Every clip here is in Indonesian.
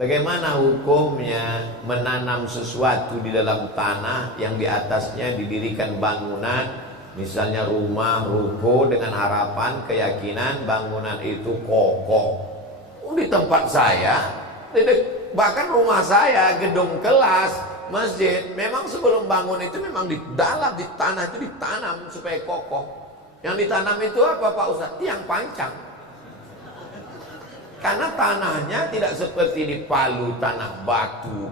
Bagaimana hukumnya menanam sesuatu di dalam tanah yang di atasnya didirikan bangunan, misalnya rumah, ruko, dengan harapan, keyakinan bangunan itu kokoh. Di tempat saya, bahkan rumah saya, gedung kelas, masjid, memang sebelum bangun itu memang di dalam, di tanah itu ditanam supaya kokoh. Yang ditanam itu apa Pak Ustaz? Tiang pancang. Karena tanahnya tidak seperti di Palu, tanah batu.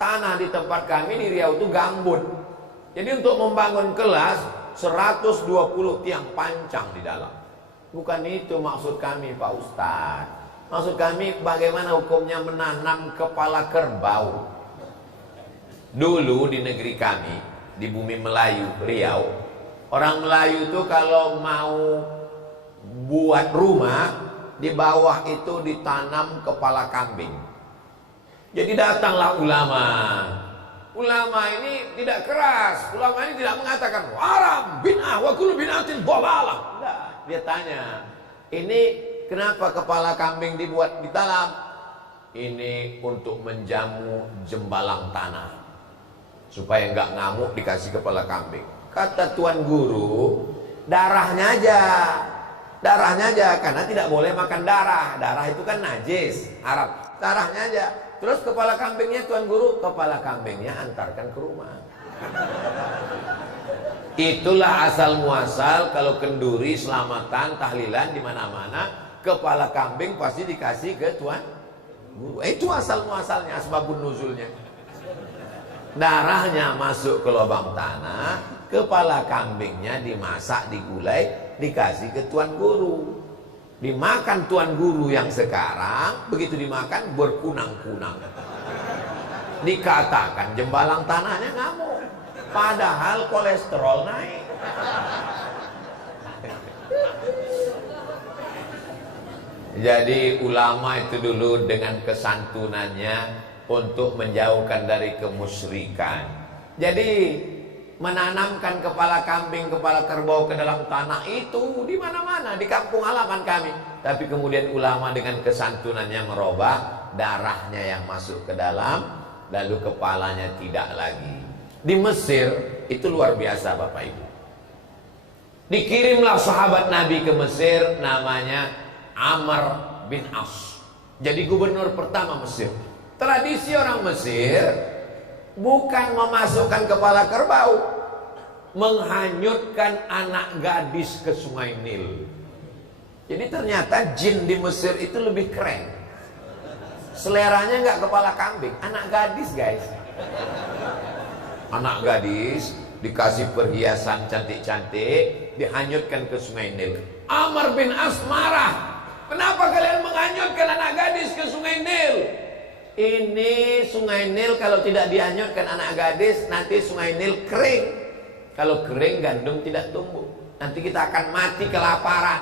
Tanah di tempat kami di Riau itu gambut. Jadi untuk membangun kelas 120 tiang pancang di dalam. Bukan itu maksud kami Pak Ustaz. Maksud kami bagaimana hukumnya menanam kepala kerbau. Dulu di negeri kami, di bumi Melayu, Riau, orang Melayu itu kalau mau buat rumah, di bawah itu ditanam kepala kambing. Jadi datanglah ulama. Ulama ini tidak keras. Ulama ini tidak mengatakan haram, bid'ah, wa kullu bid'atin dhalalah. Tidak. Dia tanya, ini kenapa kepala kambing dibuat ditanam? Ini untuk menjamu jembalang tanah, supaya enggak ngamuk dikasih kepala kambing. Kata tuan guru, darahnya aja. Darahnya aja, karena tidak boleh makan darah. Darah itu kan najis, haram. Darahnya aja. Terus kepala kambingnya tuan guru, kepala kambingnya antarkan ke rumah. Itulah asal muasal kalau kenduri, selamatan, tahlilan di mana-mana, kepala kambing pasti dikasih ke tuan guru. Itu asal muasalnya, asbabun nuzulnya. Darahnya masuk ke lubang tanah, kepala kambingnya dimasak, digulai, dikasih ke tuan guru. Dimakan tuan guru yang sekarang, begitu dimakan berkunang-kunang. Dikatakan jembalang tanahnya ngamuk, padahal kolesterol naik. Jadi ulama itu dulu dengan kesantunannya untuk menjauhkan dari kemusyrikan. Jadi menanamkan kepala kambing, kepala kerbau ke dalam tanah itu di mana-mana, di kampung halaman kami. Tapi kemudian ulama dengan kesantunannya merubah, darahnya yang masuk ke dalam, lalu kepalanya tidak lagi. Di Mesir itu luar biasa Bapak Ibu. Dikirimlah sahabat Nabi ke Mesir, namanya Amr bin As. Jadi gubernur pertama Mesir. Tradisi orang Mesir bukan memasukkan kepala kerbau, menghanyutkan anak gadis ke sungai Nil. Jadi ternyata jin di Mesir itu lebih keren. Seleranya nggak kepala kambing, anak gadis guys. Anak gadis dikasih perhiasan cantik-cantik, dihanyutkan ke sungai Nil. Amr bin As marah. Kenapa kalian menghanyutkan anak gadis ke sungai Nil? Ini sungai Nil kalau tidak dihanyutkan anak gadis, nanti sungai Nil kering. Kalau kering gandum tidak tumbuh. Nanti kita akan mati kelaparan.